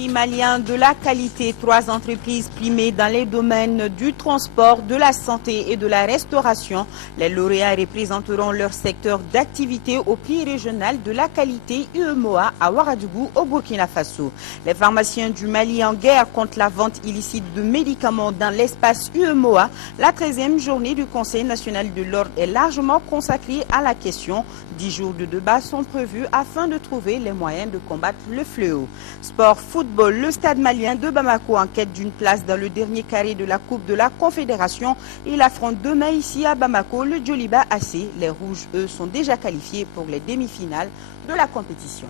Prix malien de la qualité. 3 entreprises primées dans les domaines du transport, de la santé et de la restauration. Les lauréats représenteront leur secteur d'activité au prix régional de la qualité UEMOA à Ouagadougou au Burkina Faso. Les pharmaciens du Mali en guerre contre la vente illicite de médicaments dans l'espace UEMOA. La 13e journée du Conseil national de l'ordre est largement consacrée à la question. 10 jours de débat sont prévus afin de trouver les moyens de combattre le fléau. Sport, football, le stade malien de Bamako en quête d'une place dans le dernier carré de la Coupe de la Confédération. Il affronte demain ici à Bamako le Djoliba AC. Les Rouges, eux, sont déjà qualifiés pour les demi-finales de la compétition.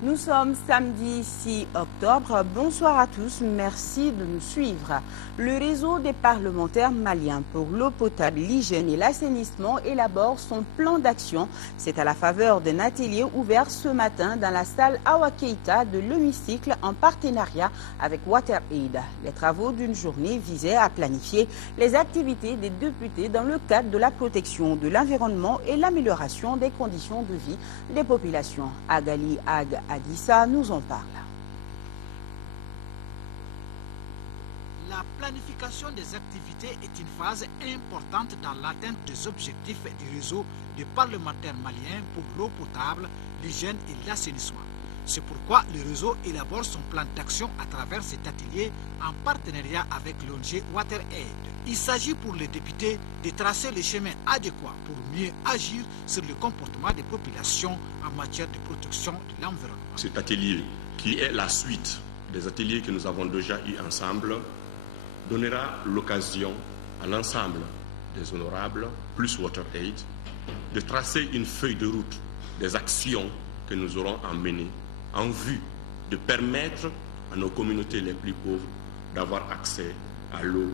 Nous sommes samedi 6 octobre. Bonsoir à tous. Merci de nous suivre. Le réseau des parlementaires maliens pour l'eau potable, l'hygiène et l'assainissement élabore son plan d'action. C'est à la faveur d'un atelier ouvert ce matin dans la salle Awa Keita de l'hémicycle en partenariat avec WaterAid. Les travaux d'une journée visaient à planifier les activités des députés dans le cadre de la protection de l'environnement et l'amélioration des conditions de vie des populations. Agali Ag Adissa nous en parle. La planification des activités est une phase importante dans l'atteinte des objectifs du réseau des parlementaires maliens pour l'eau potable, l'hygiène et l'assainissement. C'est pourquoi le réseau élabore son plan d'action à travers cet atelier en partenariat avec l'ONG WaterAid. Il s'agit pour les députés de tracer les chemins adéquats pour mieux agir sur le comportement des populations en matière de protection de l'environnement. Cet atelier, qui est la suite des ateliers que nous avons déjà eus ensemble, donnera l'occasion à l'ensemble des honorables, plus WaterAid, de tracer une feuille de route des actions que nous aurons à mener en vue de permettre à nos communautés les plus pauvres d'avoir accès à l'eau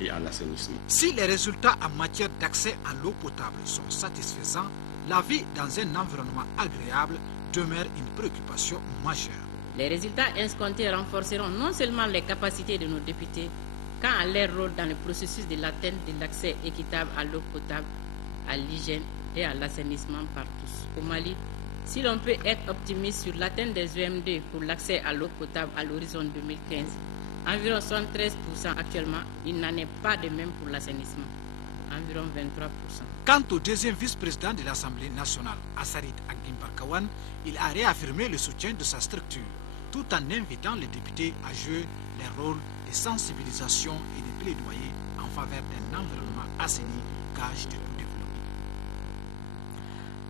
et à l'assainissement. Si les résultats en matière d'accès à l'eau potable sont satisfaisants, la vie dans un environnement agréable demeure une préoccupation majeure. Les résultats escomptés renforceront non seulement les capacités de nos députés, quant à leur rôle dans le processus de l'atteinte de l'accès équitable à l'eau potable, à l'hygiène et à l'assainissement par tous. Au Mali, si l'on peut être optimiste sur l'atteinte des EMD pour l'accès à l'eau potable à l'horizon 2015, environ 73% actuellement, il n'en est pas de même pour l'assainissement, environ 23%. Quant au deuxième vice-président de l'Assemblée nationale, Assarid Agim Barkawan, il a réaffirmé le soutien de sa structure, tout en invitant les députés à jouer les rôles de sensibilisation et de plaidoyer en faveur d'un environnement assaini, gage de tout développement.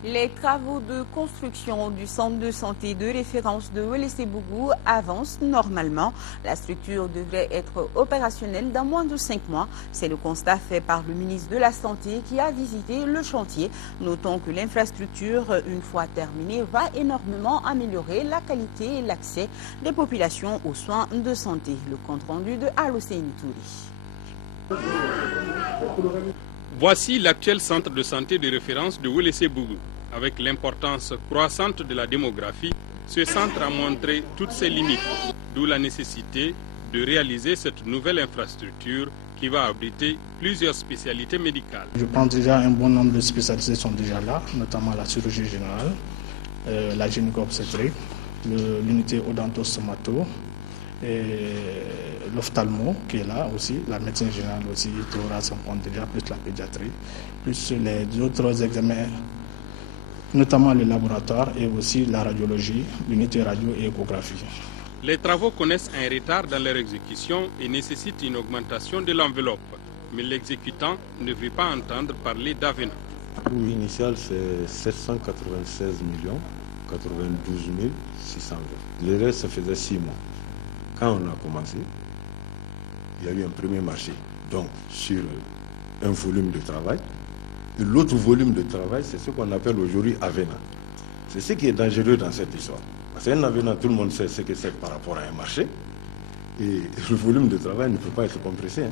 Les travaux de construction du centre de santé de référence de Ouelessebougou avancent normalement. La structure devrait être opérationnelle dans moins de 5 mois. C'est le constat fait par le ministre de la Santé qui a visité le chantier. Notons que l'infrastructure, une fois terminée, va énormément améliorer la qualité et l'accès des populations aux soins de santé. Le compte rendu de Aloseini Touri. Voici l'actuel centre de santé de référence de Ouelessebougou. Avec l'importance croissante de la démographie, ce centre a montré toutes ses limites, d'où la nécessité de réaliser cette nouvelle infrastructure qui va abriter plusieurs spécialités médicales. Je pense déjà un bon nombre de spécialités sont déjà là, notamment la chirurgie générale, la gynéco-obstétrique, l'unité odonto-stomato, l'ophtalmo qui est là aussi, la médecine générale aussi trouvera son compte déjà, plus la pédiatrie, plus les autres examens, notamment le laboratoire et aussi la radiologie, l'unité radio et échographie. Les travaux connaissent un retard dans leur exécution et nécessitent une augmentation de l'enveloppe. Mais l'exécutant ne veut pas entendre parler d'avenant. Le coût initial, c'est 796 92 620. Le reste, ça faisait 6 mois. Quand on a commencé, il y a eu un premier marché, donc sur un volume de travail. Et l'autre volume de travail, c'est ce qu'on appelle aujourd'hui avenant. C'est ce qui est dangereux dans cette histoire. Parce qu'un avenant, tout le monde sait ce que c'est par rapport à un marché. Et le volume de travail ne peut pas être compressé.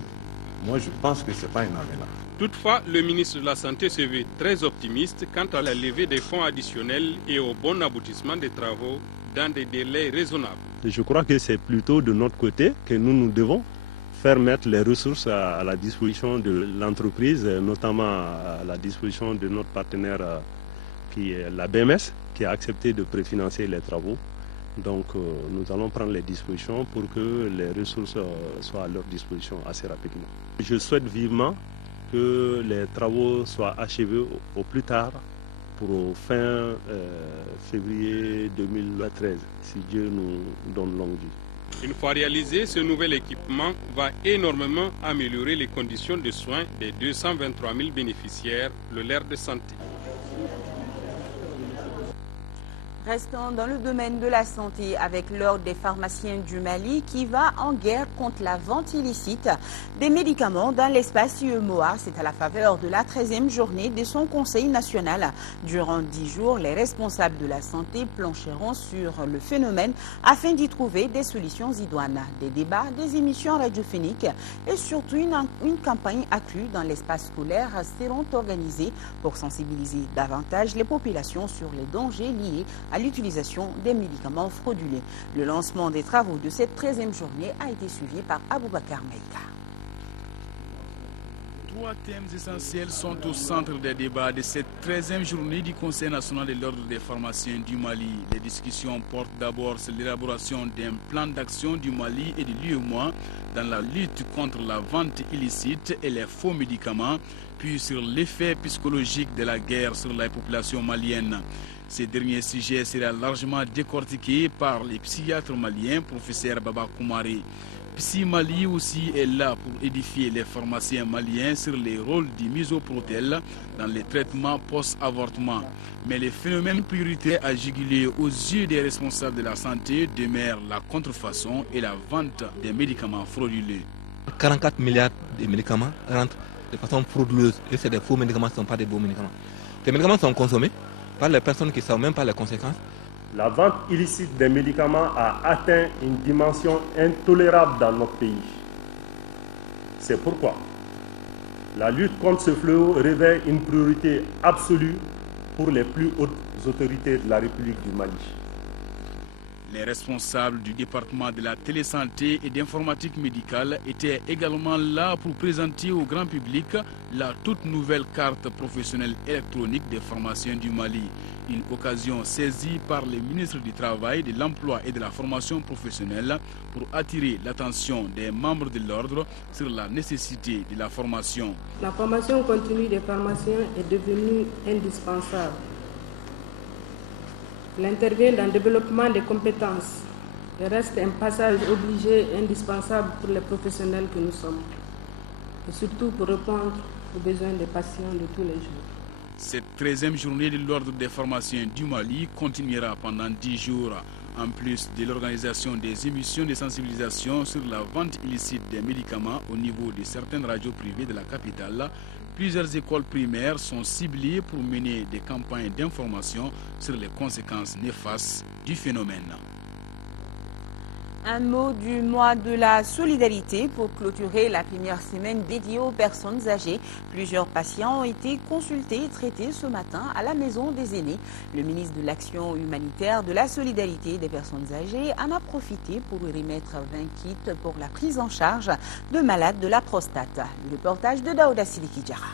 Moi, je pense que ce n'est pas un avenant. Toutefois, le ministre de la Santé se veut très optimiste quant à la levée des fonds additionnels et au bon aboutissement des travaux dans des délais raisonnables. Je crois que c'est plutôt de notre côté que nous devons faire mettre les ressources à la disposition de l'entreprise, notamment à la disposition de notre partenaire qui est la BMS, qui a accepté de préfinancer les travaux. Donc nous allons prendre les dispositions pour que les ressources soient à leur disposition assez rapidement. Je souhaite vivement que les travaux soient achevés au plus tard pour fin février 2013, si Dieu nous donne longue vie. Une fois réalisé, ce nouvel équipement va énormément améliorer les conditions de soins des 223 000 bénéficiaires de l'aire de santé. Restons dans le domaine de la santé avec l'Ordre des pharmaciens du Mali qui va en guerre contre la vente illicite des médicaments dans l'espace UEMOA. C'est à la faveur de la 13e journée de son Conseil national. Durant 10 jours, les responsables de la santé plancheront sur le phénomène afin d'y trouver des solutions idoines. Des débats, des émissions radiophoniques et surtout une campagne accrue dans l'espace scolaire seront organisées pour sensibiliser davantage les populations sur les dangers liés à l'utilisation des médicaments frauduleux. Le lancement des travaux de cette 13e journée a été suivi par Aboubakar Meïka. 3 thèmes essentiels sont au centre des débats de cette 13e journée du Conseil national de l'Ordre des pharmaciens du Mali. Les discussions portent d'abord sur l'élaboration d'un plan d'action du Mali et de l'UEMOA dans la lutte contre la vente illicite et les faux médicaments, puis sur l'effet psychologique de la guerre sur la population malienne. Ces derniers sujets seraient largement décortiqués par les psychiatres maliens, professeur Baba Koumaré. Psy Mali aussi est là pour édifier les pharmaciens maliens sur les rôles du misoprostol dans les traitements post-avortement. Mais les phénomènes prioritaires à juguler aux yeux des responsables de la santé demeurent la contrefaçon et la vente des médicaments frauduleux. 44 milliards de médicaments rentrent de façon frauduleuse et c'est des faux médicaments, ce ne sont pas des beaux médicaments. Ces médicaments sont consommés par les personnes qui ne savent même pas les conséquences. La vente illicite des médicaments a atteint une dimension intolérable dans notre pays. C'est pourquoi la lutte contre ce fléau révèle une priorité absolue pour les plus hautes autorités de la République du Mali. Les responsables du département de la télésanté et d'informatique médicale étaient également là pour présenter au grand public la toute nouvelle carte professionnelle électronique des pharmaciens du Mali. Une occasion saisie par le ministre du Travail, de l'Emploi et de la Formation professionnelle pour attirer l'attention des membres de l'ordre sur la nécessité de la formation. La formation continue des pharmaciens est devenue indispensable. Elle intervient dans le développement des compétences et reste un passage obligé et indispensable pour les professionnels que nous sommes, et surtout pour répondre aux besoins des patients de tous les jours. Cette 13e journée de l'Ordre des pharmaciens du Mali continuera pendant 10 jours. En plus de l'organisation des émissions de sensibilisation sur la vente illicite des médicaments au niveau de certaines radios privées de la capitale, plusieurs écoles primaires sont ciblées pour mener des campagnes d'information sur les conséquences néfastes du phénomène. Un mot du mois de la solidarité pour clôturer la première semaine dédiée aux personnes âgées. Plusieurs patients ont été consultés et traités ce matin à la Maison des Aînés. Le ministre de l'Action humanitaire, de la solidarité des personnes âgées en a profité pour remettre 20 kits pour la prise en charge de malades de la prostate. Le reportage de Daouda Sidiki Diarra.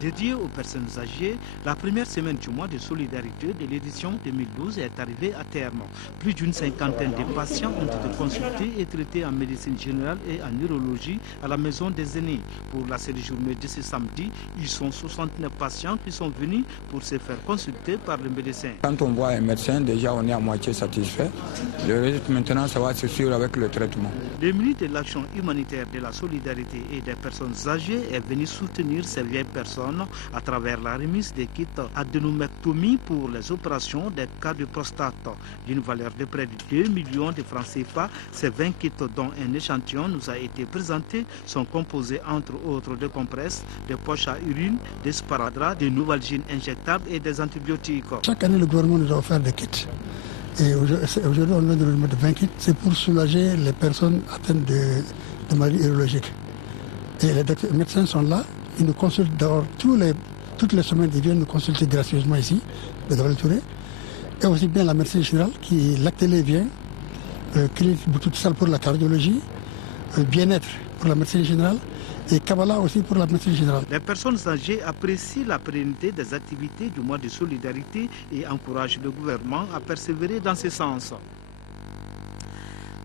Dédié aux personnes âgées, la première semaine du mois de solidarité de l'édition 2012 est arrivée à terme. Plus d'une cinquantaine de patients ont été consultés et traités en médecine générale et en urologie à la Maison des Aînés. Pour la seule journée de ce samedi, ils sont 69 patients qui sont venus pour se faire consulter par le médecin. Quand on voit un médecin, déjà on est à moitié satisfait. Le reste maintenant, ça va se suivre avec le traitement. Le ministre de l'Action humanitaire, de la solidarité et des personnes âgées est venu soutenir ces vieilles personnes à travers la remise des kits adénomectomie pour les opérations des cas de prostate d'une valeur de près de 2 millions de francs CFA. Ces 20 kits dont un échantillon nous a été présenté sont composés entre autres de compresses, de poches à urine, des sparadraps, de nouvelles injectables et des antibiotiques. Chaque année, le gouvernement nous a offert des kits. Et aujourd'hui, on vient de remettre 20 kits. C'est pour soulager les personnes atteintes de maladies urologiques. Et les médecins sont là. Ils nous consultent d'abord toutes les semaines, ils viennent nous consulter gracieusement ici, de Gabriel Touré. Et aussi bien la médecine générale, l'atelier vient, clinique toute salle pour la cardiologie, bien-être pour la médecine générale, et Kabbalah aussi pour la médecine générale. Les personnes âgées apprécient la pérennité des activités du mois de solidarité et encouragent le gouvernement à persévérer dans ce sens.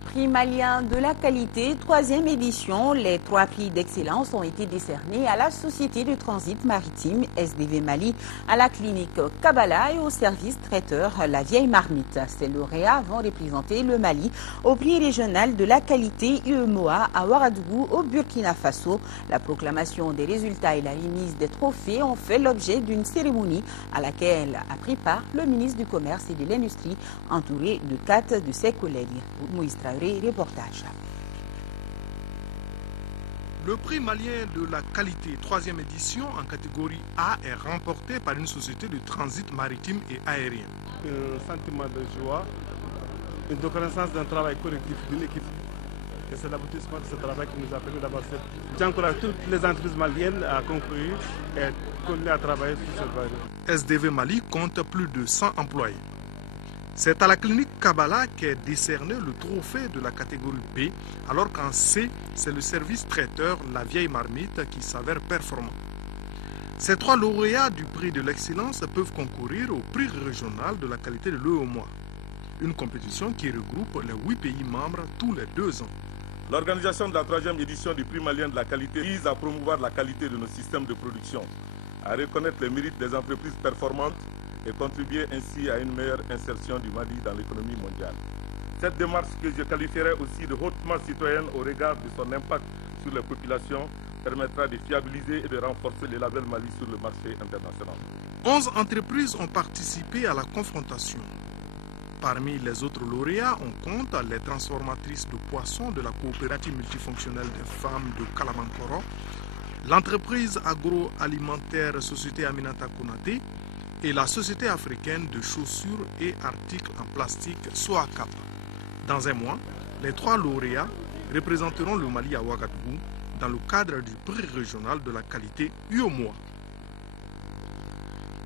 Prix malien de la qualité, 3e édition. Les 3 prix d'excellence ont été décernés à la Société de transit maritime SDV Mali, à la clinique Kabbalah et au service traiteur La Vieille Marmite. Ces lauréats vont représenter le Mali au prix régional de la qualité UEMOA à Ouagadougou au Burkina Faso. La proclamation des résultats et la remise des trophées ont fait l'objet d'une cérémonie à laquelle a pris part le ministre du Commerce et de l'Industrie, entouré de 4 de ses collègues. Moïse Traoré, reportage. Le prix malien de la qualité 3e édition en catégorie A est remporté par une société de transit maritime et aérien. Un sentiment de joie, une reconnaissance d'un travail collectif d'une équipe. Et c'est l'aboutissement de ce travail qui nous a permis d'avoir cette... J'encourage toutes les entreprises maliennes à conclure et continuer à travailler sur cette valeur. SDV Mali compte plus de 100 employés. C'est à la clinique Kabbalah qu'est décerné le trophée de la catégorie B, alors qu'en C, c'est le service traiteur La Vieille Marmite qui s'avère performant. Ces 3 lauréats du prix de l'excellence peuvent concourir au prix régional de la qualité de l'UEMOA, une compétition qui regroupe les 8 pays membres tous les 2 ans. L'organisation de la 3e édition du prix malien de la qualité vise à promouvoir la qualité de nos systèmes de production, à reconnaître les mérites des entreprises performantes et contribuer ainsi à une meilleure insertion du Mali dans l'économie mondiale. Cette démarche, que je qualifierais aussi de hautement citoyenne au regard de son impact sur les populations, permettra de fiabiliser et de renforcer le label Mali sur le marché international. 11 entreprises ont participé à la confrontation. Parmi les autres lauréats, on compte les transformatrices de poissons de la coopérative multifonctionnelle des femmes de Kalamankoro, l'entreprise agroalimentaire Société Aminata Konaté, et la Société africaine de chaussures et articles en plastique SOACAP. Dans un mois, les 3 lauréats représenteront le Mali à Ouagadougou dans le cadre du prix régional de la qualité UEMOA.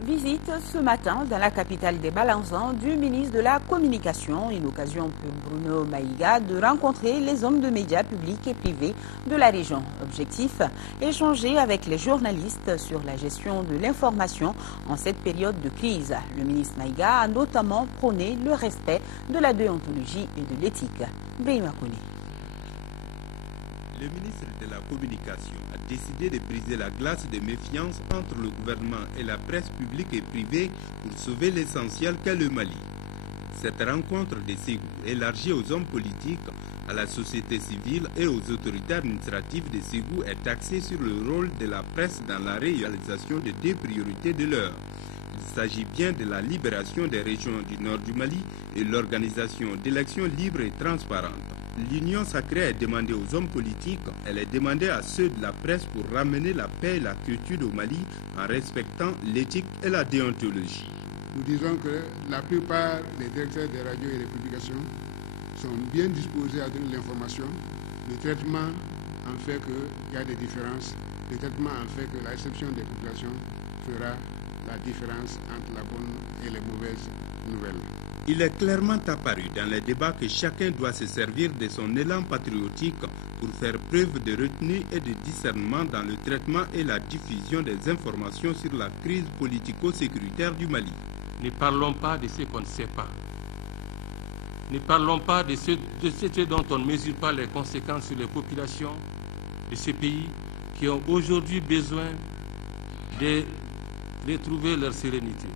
Visite ce matin dans la capitale des Balanzans du ministre de la Communication, une occasion pour Bruno Maïga de rencontrer les hommes de médias publics et privés de la région. Objectif, échanger avec les journalistes sur la gestion de l'information en cette période de crise. Le ministre Maïga a notamment prôné le respect de la déontologie et de l'éthique. Brahima Kone. Le ministre de la Communication a décidé de briser la glace de méfiance entre le gouvernement et la presse publique et privée pour sauver l'essentiel qu'est le Mali. Cette rencontre de Ségou, élargie aux hommes politiques, à la société civile et aux autorités administratives de Ségou, est axée sur le rôle de la presse dans la réalisation de 2 priorités de l'heure. Il s'agit bien de la libération des régions du nord du Mali et l'organisation d'élections libres et transparentes. L'union sacrée est demandée aux hommes politiques, elle est demandée à ceux de la presse pour ramener la paix et la quiétude au Mali en respectant l'éthique et la déontologie. Nous disons que la plupart des directeurs des radios et des publications sont bien disposés à donner l'information. Le traitement en fait qu'il y a des différences. Le traitement en fait que la réception des populations fera la différence entre la bonne et les mauvaises nouvelles. Il est clairement apparu dans les débats que chacun doit se servir de son élan patriotique pour faire preuve de retenue et de discernement dans le traitement et la diffusion des informations sur la crise politico-sécuritaire du Mali. Ne parlons pas de ce qu'on ne sait pas. Ne parlons pas de ce dont on ne mesure pas les conséquences sur les populations de ces pays qui ont aujourd'hui besoin de retrouver leur sérénité,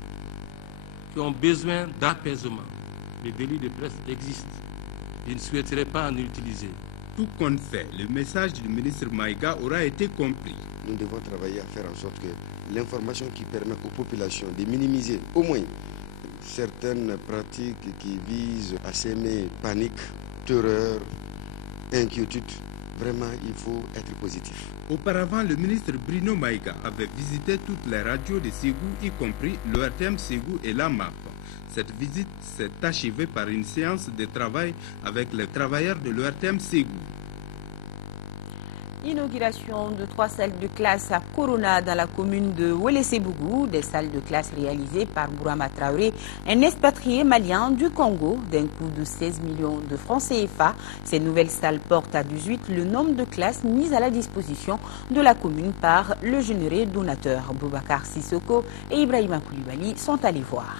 qui ont besoin d'apaisement. Les délits de presse existent. Je ne souhaiterais pas en utiliser. Tout compte fait, le message du ministre Maïga aura été compris. Nous devons travailler à faire en sorte que l'information qui permet aux populations de minimiser au moins certaines pratiques qui visent à s'aimer panique, terreur, inquiétude, vraiment il faut être positif. Auparavant, le ministre Bruno Maïga avait visité toutes les radios de Ségou, y compris l'ORTM Ségou et la MAP. Cette visite s'est achevée par une séance de travail avec les travailleurs de l'ORTM Ségou. Inauguration de 3 salles de classe à Corona dans la commune de Wélé-Sébougou. Des salles de classe réalisées par Bourama Traoré, un expatrié malien du Congo, d'un coût de 16 millions de francs CFA. Ces nouvelles salles portent à 18 le nombre de classes mises à la disposition de la commune par le généreux donateur. Boubacar Sissoko et Ibrahima Koulibaly sont allés voir.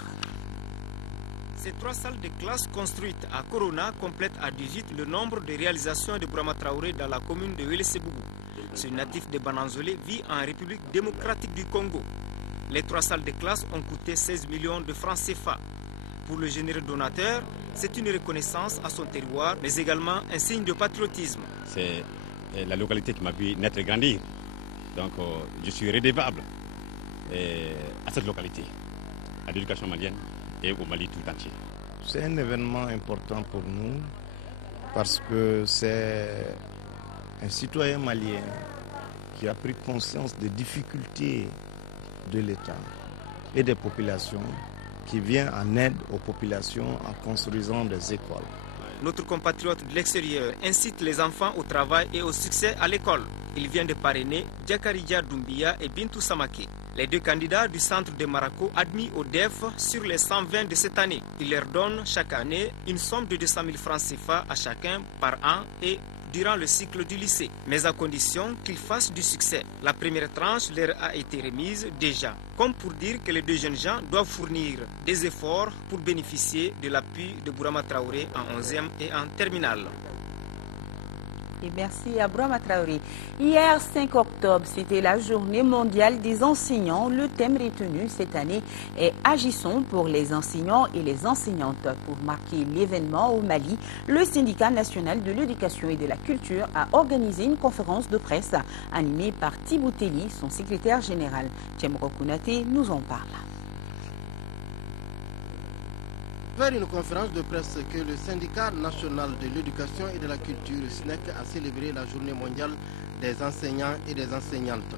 Ces 3 salles de classe construites à Corona complètent à 18 le nombre de réalisations de Bourama Traoré dans la commune de Wélé-Sébougou. Ce natif de Bananzolé vit en République démocratique du Congo. Les 3 salles de classe ont coûté 16 millions de francs CFA. Pour le généreux donateur, c'est une reconnaissance à son terroir, mais également un signe de patriotisme. C'est la localité qui m'a vu naître et grandir. Donc je suis redevable à cette localité, à l'éducation malienne et au Mali tout entier. C'est un événement important pour nous parce que c'est un citoyen malien qui a pris conscience des difficultés de l'État et des populations, qui vient en aide aux populations en construisant des écoles. Notre compatriote de l'extérieur incite les enfants au travail et au succès à l'école. Il vient de parrainer Diakaridja Doumbia et Bintou Samake, les 2 candidats du centre de Marako admis au DEF sur les 120 de cette année. Il leur donne chaque année une somme de 200 000 francs CFA à chacun par an et durant le cycle du lycée, mais à condition qu'ils fassent du succès. La première tranche leur a été remise déjà, comme pour dire que les 2 jeunes gens doivent fournir des efforts pour bénéficier de l'appui de Bourama Traoré en 11e et en terminale. Et merci à Bourama Traoré. Hier, 5 octobre, c'était la journée mondiale des enseignants. Le thème retenu cette année est « Agissons pour les enseignants et les enseignantes ». Pour marquer l'événement au Mali, le syndicat national de l'éducation et de la culture a organisé une conférence de presse animée par Thibou Telli, son secrétaire général. Tchemro Konaté nous en parle. Vers une conférence de presse que le syndicat national de l'éducation et de la culture, SNEC, a célébré la journée mondiale des enseignants et des enseignantes.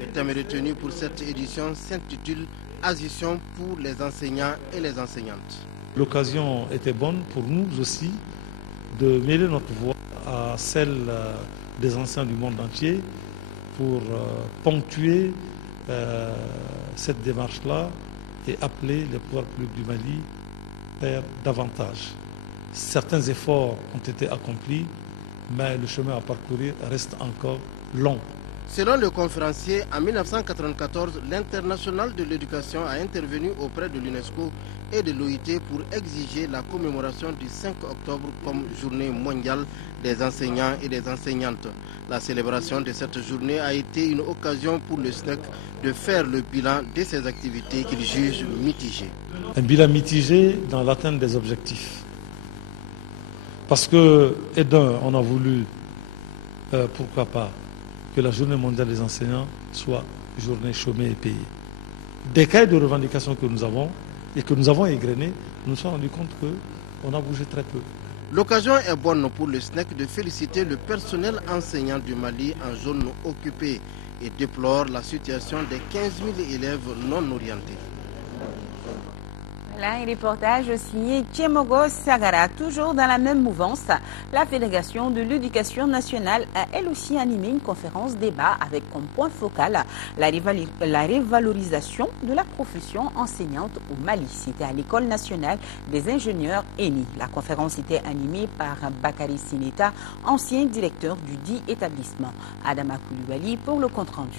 Le thème retenu pour cette édition s'intitule « Agissons pour les enseignants et les enseignantes ». L'occasion était bonne pour nous aussi de mêler notre voix à celle des enseignants du monde entier pour ponctuer cette démarche-là et appeler les pouvoirs publics du Mali davantage. Certains efforts ont été accomplis, mais le chemin à parcourir reste encore long. Selon le conférencier, en 1994, l'International de l'éducation a intervenu auprès de l'UNESCO et de l'OIT pour exiger la commémoration du 5 octobre comme journée mondiale des enseignants et des enseignantes. La célébration de cette journée a été une occasion pour le SNEC de faire le bilan de ses activités qu'il juge mitigées. Un bilan mitigé dans l'atteinte des objectifs. Parce que, et d'un, on a voulu, pourquoi pas, que la journée mondiale des enseignants soit journée chômée et payée. Des cahiers de revendications que nous avons et que nous avons égrenés, nous nous sommes rendus compte qu'on a bougé très peu. L'occasion est bonne pour le SNEC de féliciter le personnel enseignant du Mali en zone occupée et déplore la situation des 15 000 élèves non orientés. Là, un reportage signé Tchemogo Sagara. Toujours dans la même mouvance, la Fédération de l'éducation nationale a elle aussi animé une conférence débat avec comme point focal la révalorisation de la profession enseignante au Mali. C'était à l'École nationale des ingénieurs ENI. La conférence était animée par Bakary Sineta, ancien directeur du dit établissement. Adama Koulibaly pour le compte-rendu.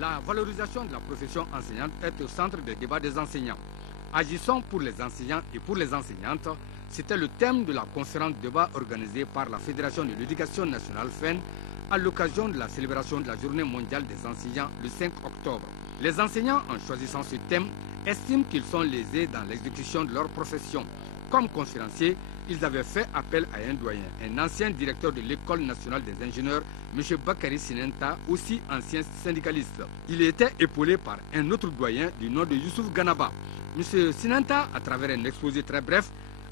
La valorisation de la profession enseignante est au centre des débats des enseignants. Agissons pour les enseignants et pour les enseignantes, c'était le thème de la conférence de débat organisée par la Fédération de l'éducation nationale FEN à l'occasion de la célébration de la journée mondiale des enseignants le 5 octobre. Les enseignants, en choisissant ce thème, estiment qu'ils sont lésés dans l'exécution de leur profession. Comme conférencier, ils avaient fait appel à un doyen, un ancien directeur de l'École nationale des ingénieurs, M. Bakary Sinenta, aussi ancien syndicaliste. Il était épaulé par un autre doyen du nom de Youssouf Ganaba. M. Sinenta, à travers un exposé très bref,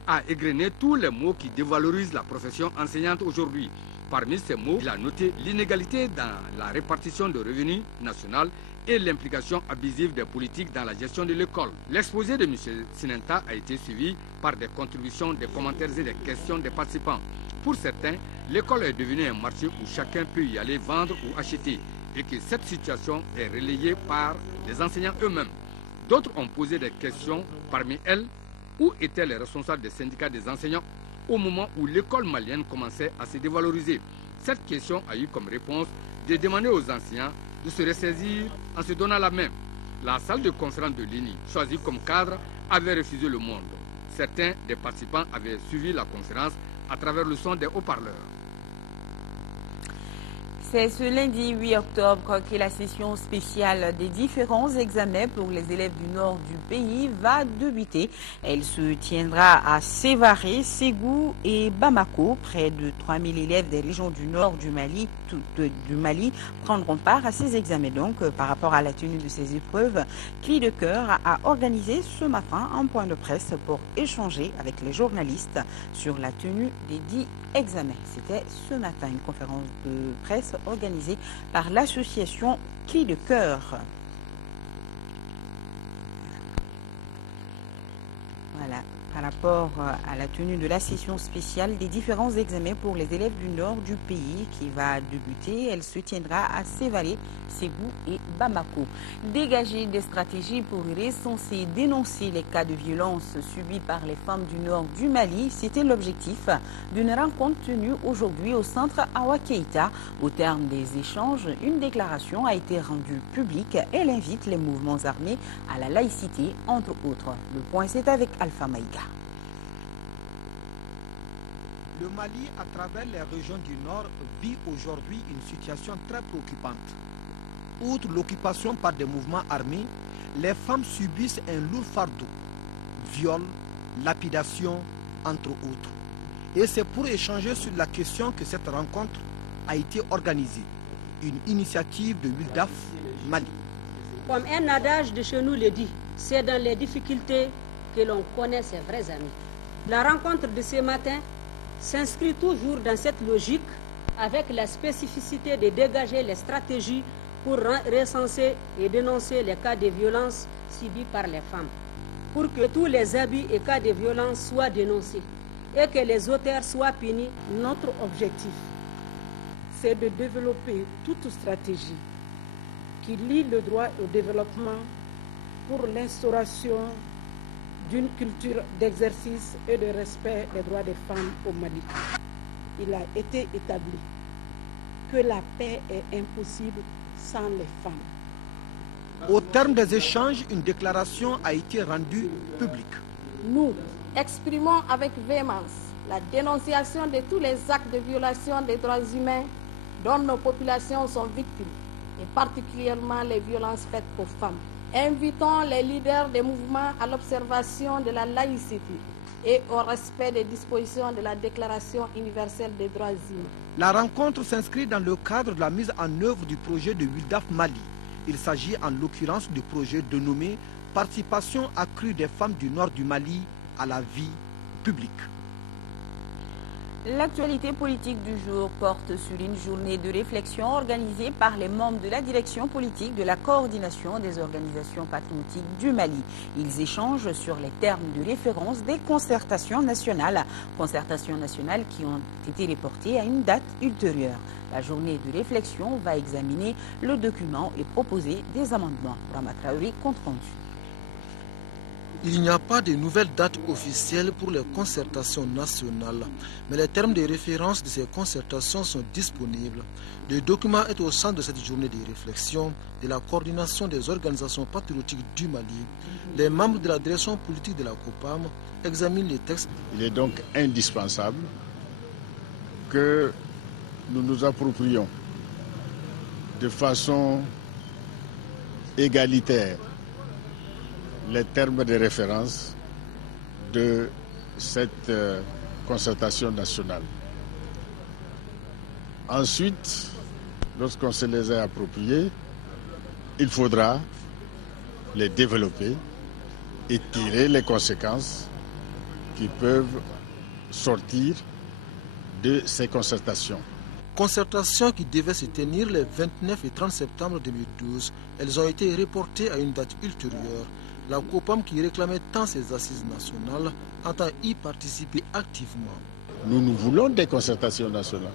a égrené tous les mots qui dévalorisent la profession enseignante aujourd'hui. Parmi ces mots, il a noté l'inégalité dans la répartition de revenus national et l'implication abusive des politiques dans la gestion de l'école. L'exposé de M. Sinenta a été suivi par des contributions, des commentaires et des questions des participants. pour certains, l'école est devenue un marché où chacun peut y aller vendre ou acheter et que cette situation est relayée par les enseignants eux-mêmes. D'autres ont posé des questions, parmi elles, où étaient les responsables des syndicats des enseignants au moment où l'école malienne commençait à se dévaloriser? Cette question a eu comme réponse de demander aux enseignants de se ressaisir en se donnant la main. La salle de conférence de l'INI, choisie comme cadre, avait refusé le monde. Certains des participants avaient suivi la conférence à travers le son des haut-parleurs. C'est ce lundi 8 octobre que la session spéciale des différents examens pour les élèves du nord du pays va débuter. Elle se tiendra à Sévaré, Ségou et Bamako. Près de 3000 élèves des régions du nord du Mali prendront part à ces examens. Donc, par rapport à la tenue de ces épreuves, Cri de Cœur a organisé ce matin un point de presse pour échanger avec les journalistes sur la tenue des 10 examens. C'était ce matin une conférence de presse organisée par l'association Cri de Cœur. Voilà, par rapport à la tenue de la session spéciale des différents examens pour les élèves du nord du pays qui va débuter, elle se tiendra à Sévaré, Ségou et Bamako. Dégager des stratégies pour recenser et dénoncer les cas de violence subis par les femmes du nord du Mali, c'était l'objectif d'une rencontre tenue aujourd'hui au centre Awa Keïta. Au terme des échanges, une déclaration a été rendue publique. Elle invite les mouvements armés à la laïcité, entre autres. Le point, c'est avec Alpha Maïga. Le Mali, à travers les régions du Nord, vit aujourd'hui une situation très préoccupante. Outre l'occupation par des mouvements armés, les femmes subissent un lourd fardeau, viol, lapidation, entre autres. Et c'est pour échanger sur la question que cette rencontre a été organisée. Une initiative de WILDAF Mali. Comme un adage de chez nous le dit, c'est dans les difficultés que l'on connaît ses vrais amis. La rencontre de ce matin s'inscrit toujours dans cette logique avec la spécificité de dégager les stratégies pour recenser et dénoncer les cas de violence subis par les femmes, pour que tous les abus et cas de violence soient dénoncés et que les auteurs soient punis. Notre objectif, c'est de développer toute stratégie qui lie le droit au développement pour l'instauration d'une culture d'exercice et de respect des droits des femmes au Mali. Il a été établi que la paix est impossible sans les femmes. Au terme des échanges, une déclaration a été rendue publique. Nous exprimons avec véhémence la dénonciation de tous les actes de violation des droits humains dont nos populations sont victimes, et particulièrement les violences faites aux femmes. Invitons les leaders des mouvements à l'observation de la laïcité et au respect des dispositions de la Déclaration universelle des droits humains. La rencontre s'inscrit dans le cadre de la mise en œuvre du projet de WILDAF Mali. Il s'agit en l'occurrence du projet dénommé « Participation accrue des femmes du nord du Mali à la vie publique ». L'actualité politique du jour porte sur une journée de réflexion organisée par les membres de la direction politique de la coordination des organisations patriotiques du Mali. Ils échangent sur les termes de référence des concertations nationales qui ont été reportées à une date ultérieure. La journée de réflexion va examiner le document et proposer des amendements. Rama Traoré, compte rendu. Il n'y a pas de nouvelle date officielle pour les concertations nationales, mais les termes de référence de ces concertations sont disponibles. Le document est au centre de cette journée de réflexion de la coordination des organisations patriotiques du Mali. Les membres de la direction politique de la COPAM examinent les textes. Il est donc indispensable que nous nous approprions de façon égalitaire les termes de référence de cette concertation nationale. Ensuite, lorsqu'on se les a appropriés, il faudra les développer et tirer les conséquences qui peuvent sortir de ces concertations. Concertations qui devaient se tenir les 29 et 30 septembre 2012, elles ont été reportées à une date ultérieure. La COPAM, qui réclamait tant ces assises nationales, entend y participer activement. Nous voulons des concertations nationales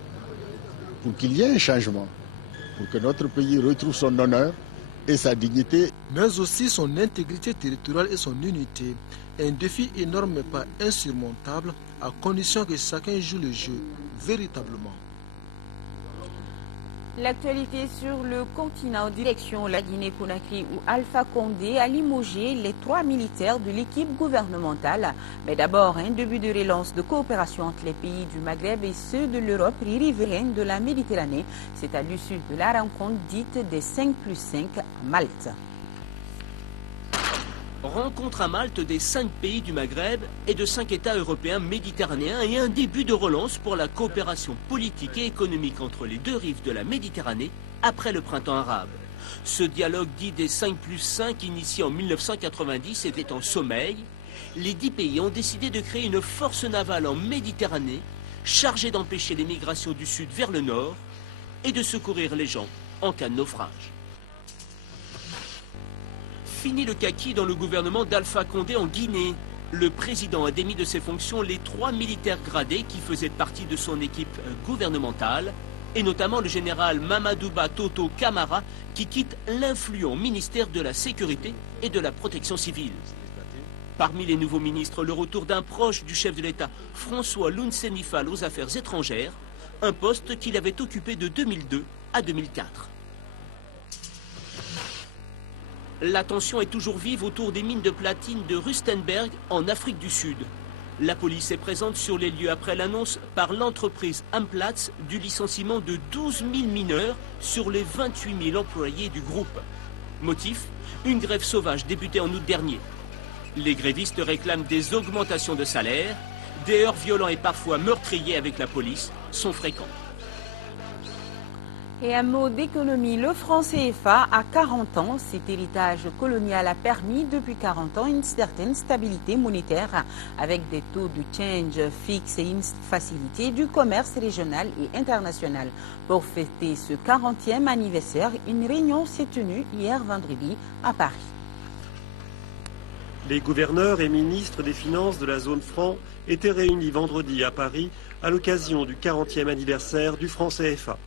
pour qu'il y ait un changement, pour que notre pays retrouve son honneur et sa dignité. Mais aussi son intégrité territoriale et son unité. Un défi énorme mais pas insurmontable, à condition que chacun joue le jeu véritablement. L'actualité sur le continent en direction la Guinée-Conakry où Alpha Condé a limogé les 3 militaires de l'équipe gouvernementale. Mais d'abord, un début de relance de coopération entre les pays du Maghreb et ceux de l'Europe riveraine de la Méditerranée. C'est à l'issue de la rencontre dite des 5+5 à Malte. Rencontre à Malte des 5 pays du Maghreb et de 5 États européens méditerranéens et un début de relance pour la coopération politique et économique entre les deux rives de la Méditerranée après le printemps arabe. Ce dialogue dit des 5+5 initié en 1990 était en sommeil. Les 10 pays ont décidé de créer une force navale en Méditerranée chargée d'empêcher les migrations du sud vers le nord et de secourir les gens en cas de naufrage. Fini le kaki dans le gouvernement d'Alpha Condé en Guinée. Le président a démis de ses fonctions les 3 militaires gradés qui faisaient partie de son équipe gouvernementale, et notamment le général Mamadouba Toto Camara qui quitte l'influent ministère de la Sécurité et de la Protection civile. Parmi les nouveaux ministres, le retour d'un proche du chef de l'État, François Lounsenifal, aux affaires étrangères, un poste qu'il avait occupé de 2002 à 2004. La tension est toujours vive autour des mines de platine de Rustenberg en Afrique du Sud. La police est présente sur les lieux après l'annonce par l'entreprise Amplatz du licenciement de 12 000 mineurs sur les 28 000 employés du groupe. Motif, une grève sauvage débutée en août dernier. Les grévistes réclament des augmentations de salaire. Des heurts violents et parfois meurtriers avec la police sont fréquents. Et un mot d'économie, le franc CFA a 40 ans. Cet héritage colonial a permis depuis 40 ans une certaine stabilité monétaire avec des taux de change fixes et une facilité du commerce régional et international. Pour fêter ce 40e anniversaire, une réunion s'est tenue hier vendredi à Paris. Les gouverneurs et ministres des Finances de la zone franc étaient réunis vendredi à Paris à l'occasion du 40e anniversaire du franc CFA.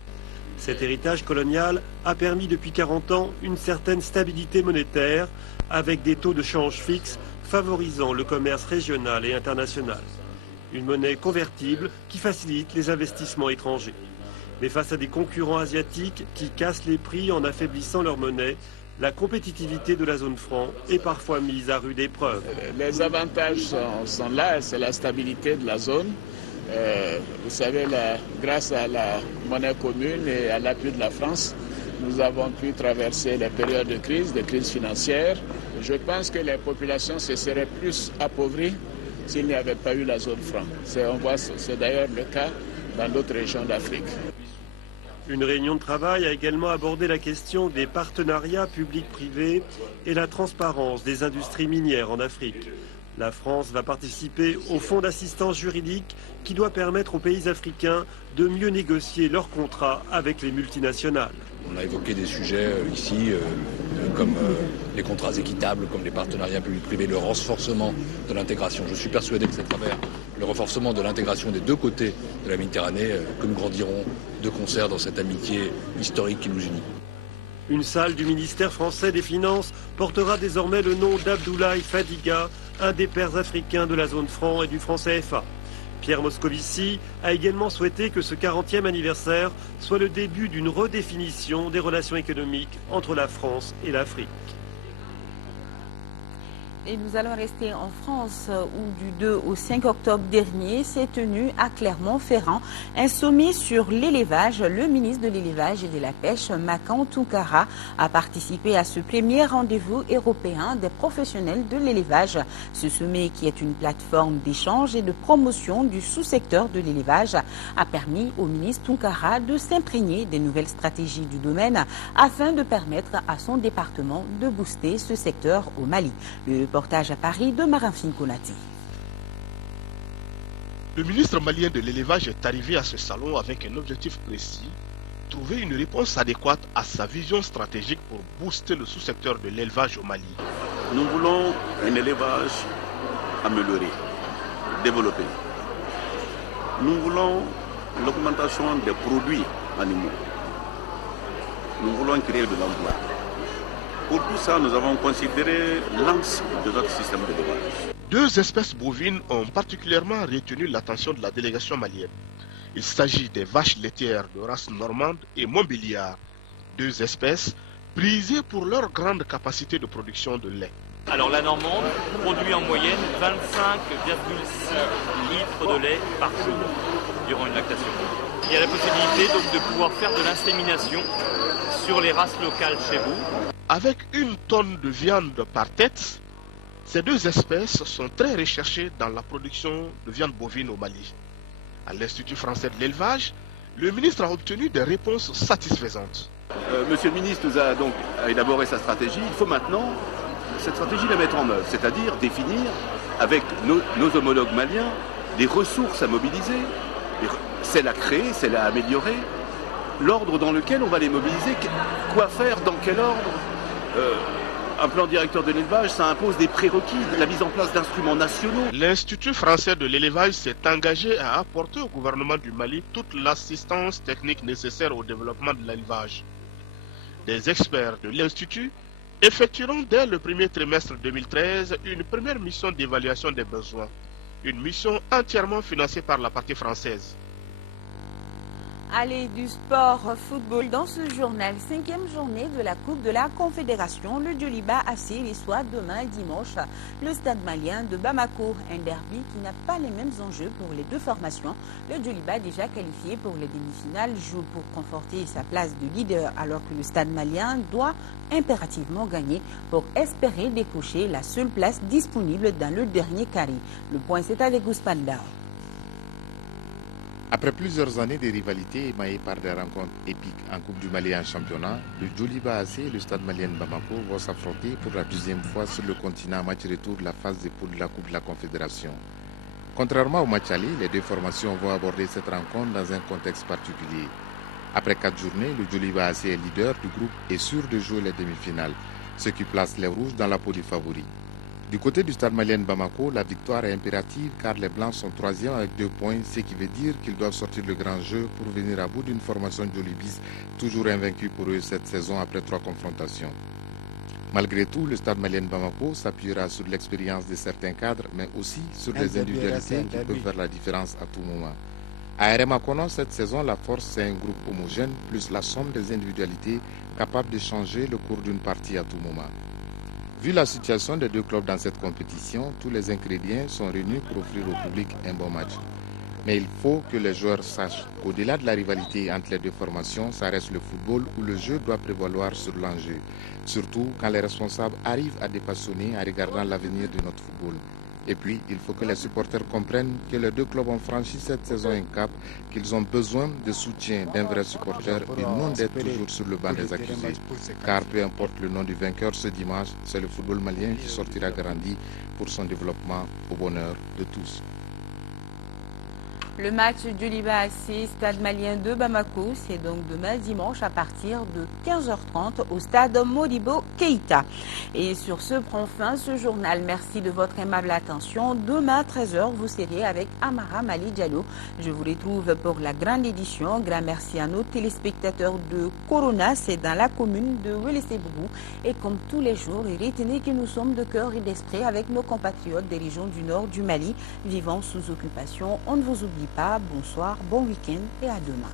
Cet héritage colonial a permis depuis 40 ans une certaine stabilité monétaire avec des taux de change fixes favorisant le commerce régional et international. Une monnaie convertible qui facilite les investissements étrangers. Mais face à des concurrents asiatiques qui cassent les prix en affaiblissant leur monnaie, la compétitivité de la zone franc est parfois mise à rude épreuve. Les avantages sont là, c'est la stabilité de la zone. Vous savez, grâce à la monnaie commune et à l'appui de la France, nous avons pu traverser les périodes de crise, des crises financières. Je pense que les populations se seraient plus appauvries s'il n'y avait pas eu la zone franc. C'est d'ailleurs le cas dans d'autres régions d'Afrique. Une réunion de travail a également abordé la question des partenariats publics-privés et la transparence des industries minières en Afrique. La France va participer au fonds d'assistance juridique qui doit permettre aux pays africains de mieux négocier leurs contrats avec les multinationales. On a évoqué des sujets ici comme les contrats équitables, comme les partenariats publics-privés, le renforcement de l'intégration. Je suis persuadé que c'est à travers le renforcement de l'intégration des deux côtés de la Méditerranée que nous grandirons de concert dans cette amitié historique qui nous unit. Une salle du ministère français des Finances portera désormais le nom d'Abdoulaye Fadiga, un des pères africains de la zone franc et du franc CFA. Pierre Moscovici a également souhaité que ce 40e anniversaire soit le début d'une redéfinition des relations économiques entre la France et l'Afrique. Et nous allons rester en France où du 2 au 5 octobre dernier s'est tenu à Clermont-Ferrand un sommet sur l'élevage. Le ministre de l'élevage et de la pêche, Makan Tounkara, a participé à ce premier rendez-vous européen des professionnels de l'élevage. Ce sommet, qui est une plateforme d'échange et de promotion du sous-secteur de l'élevage, a permis au ministre Tounkara de s'imprégner des nouvelles stratégies du domaine afin de permettre à son département de booster ce secteur au Mali. Le reportage à Paris de Marinfine Konati. Le ministre malien de l'élevage est arrivé à ce salon avec un objectif précis, trouver une réponse adéquate à sa vision stratégique pour booster le sous-secteur de l'élevage au Mali. Nous voulons un élevage amélioré, développé. Nous voulons l'augmentation des produits animaux. Nous voulons créer de l'emploi. Pour tout ça, nous avons considéré l'ensemble de notre système d'élevage. 2 espèces bovines ont particulièrement retenu l'attention de la délégation malienne. Il s'agit des vaches laitières de race normande et montbéliard, 2 espèces prisées pour leur grande capacité de production de lait. Alors la normande produit en moyenne 25,6 litres de lait par jour durant une lactation. Il y a la possibilité donc de pouvoir faire de l'insémination sur les races locales chez vous. Avec 1 tonne de viande par tête, ces 2 espèces sont très recherchées dans la production de viande bovine au Mali. À l'Institut français de l'élevage, le ministre a obtenu des réponses satisfaisantes. Monsieur le ministre nous a donc élaboré sa stratégie. Il faut maintenant cette stratégie la mettre en œuvre, c'est-à-dire définir avec nos homologues maliens des ressources à mobiliser, celles à créer, celles à améliorer, l'ordre dans lequel on va les mobiliser, quoi faire, dans quel ordre. Un plan directeur de l'élevage, ça impose des prérequis, la mise en place d'instruments nationaux. L'Institut français de l'élevage s'est engagé à apporter au gouvernement du Mali toute l'assistance technique nécessaire au développement de l'élevage. Des experts de l'Institut effectueront dès le premier trimestre 2013 une première mission d'évaluation des besoins, une mission entièrement financée par la partie française. Allez, du sport football dans ce journal. 5e journée de la Coupe de la Confédération. Le Djoliba AC reçoit demain dimanche le Stade malien de Bamako. Un derby qui n'a pas les mêmes enjeux pour les 2 formations. Le Djoliba, déjà qualifié pour les demi-finales, joue pour conforter sa place de leader alors que le Stade malien doit impérativement gagner pour espérer décrocher la seule place disponible dans le dernier carré. Le point, c'est avec Ousmane Dao. Après plusieurs années de rivalité émaillées par des rencontres épiques en Coupe du Mali et en championnat, le Djoliba AC et le Stade malien de Bamako vont s'affronter pour la 2e fois sur le continent en match retour de la phase de poule de la Coupe de la Confédération. Contrairement au match aller, les 2 formations vont aborder cette rencontre dans un contexte particulier. Après 4 journées, le Djoliba AC est leader du groupe et sûr de jouer les demi-finales, ce qui place les Rouges dans la peau des favoris. Du côté du Stade malien Bamako, la victoire est impérative car les Blancs sont 3e avec 2 points, ce qui veut dire qu'ils doivent sortir le grand jeu pour venir à bout d'une formation djolibiste toujours invaincue pour eux cette saison après 3 confrontations. Malgré tout, le Stade malien Bamako s'appuiera sur l'expérience de certains cadres, mais aussi sur des individualités qui peuvent faire la différence à tout moment. À Eremakono, cette saison, la force c'est un groupe homogène plus la somme des individualités capables de changer le cours d'une partie à tout moment. Vu la situation des 2 clubs dans cette compétition, tous les ingrédients sont réunis pour offrir au public un bon match. Mais il faut que les joueurs sachent qu'au-delà de la rivalité entre les 2 formations, ça reste le football où le jeu doit prévaloir sur l'enjeu. Surtout quand les responsables arrivent à dépassionner en regardant l'avenir de notre football. Et puis, il faut que les supporters comprennent que les 2 clubs ont franchi cette saison un cap, qu'ils ont besoin de soutien d'un vrai supporter et non d'être toujours sur le banc des accusés. Car peu importe le nom du vainqueur ce dimanche, c'est le football malien qui sortira grandi pour son développement au bonheur de tous. Le match Djoliba AC Stade malien de Bamako, c'est donc demain dimanche à partir de 15h30 au stade Modibo Keïta. Et sur ce prend fin ce journal. Merci de votre aimable attention. Demain à 13h, vous serez avec Amara Mali Diallo. Je vous retrouve pour la grande édition. Grand merci à nos téléspectateurs de Corona, c'est dans la commune de Wélessé-Bougou. Et comme tous les jours, retenez que nous sommes de cœur et d'esprit avec nos compatriotes des régions du nord du Mali vivant sous occupation. On ne vous oublie pas. Bonsoir, bon week-end et à demain.